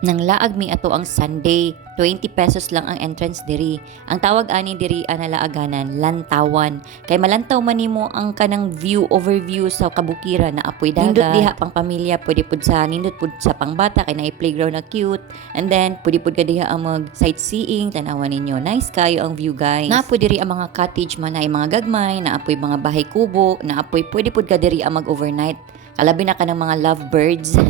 Nang laag mi ato ang Sunday, 20 pesos lang ang entrance diri. Ang tawag ani diri ana laaganan, lantawan. Kay malantaw man nimo ang kanang view overview sa kabukiran na apoy dagat. Nindot diha pang pamilya, pwede pud sa nindot pud sa pangbata kay naay playground na cute. And then pwede pud ka diha ang mag sightseeing, tanawan ninyo. Nice kayo ang view guys. Naapoy diri ang mga cottage man ay mga gagmay, naapoy mga bahay kubo, naapoy pwede pud ka diri ang mag overnight. Kalabi na ka ng mga lovebirds.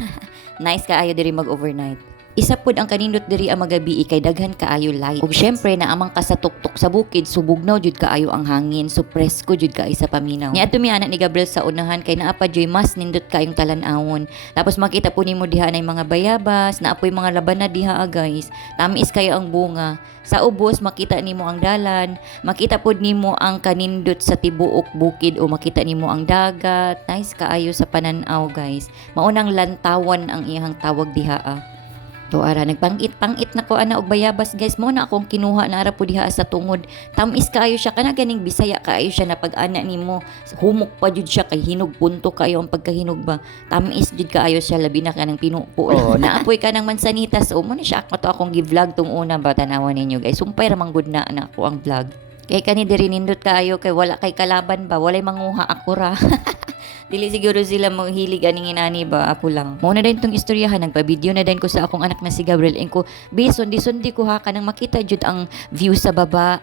Nice kaayo diri mag overnight. Isa pod ang kanindot diri ang magabi kay daghan kaayo light. Ug syempre naamang ka sa tuktok sa bukid subugnaw jud kaayo ang hangin, so presko jud kaayo sa paminaw. Niadto mi anak ni Gabriel sa unahan kay naa pa joy mas nindot kaayong talan-awon. Tapos makita po nimo diha nay mga bayabas, naapoy mga laban na diha guys. Tamis kayo ang bunga. Sa ubos makita nimo ang dalan, makita pod nimo ang kanindot sa tibuok bukid o makita nimo ang dagat. Nice kaayo sa pananaw guys. Maunang lantawan ang iyang tawag diha. To ara nagpangit-pangit na ko ana og bayabas guys, mo na akong kinuha na ara po diha sa tungod. Tamis kaayo siya kana ganing Bisaya kaayo siya na pag-ana nimo. Humok pa jud siya kay hinog punto kayo ang pagkahinog ba. Tamis jud kaayo siya labi na kanang pinupo. Oh, naapoy ka ng mansanitas. O mo na siya ako to akong gi-vlog tong una ba tanawan ninyo guys. Sumpay ra man gud na ako ang vlog. Kay kani diri nindot kaayo kay wala kay kalaban ba, walay manguha ako ra. Dili siguro sila mahilig aning inani ba, ako lang. Mo na din tong istoryahan, nagpa-video na din ko sa akong anak na si Gabriel. En ko, sundi ko ha, kanang makita jud ang view sa baba.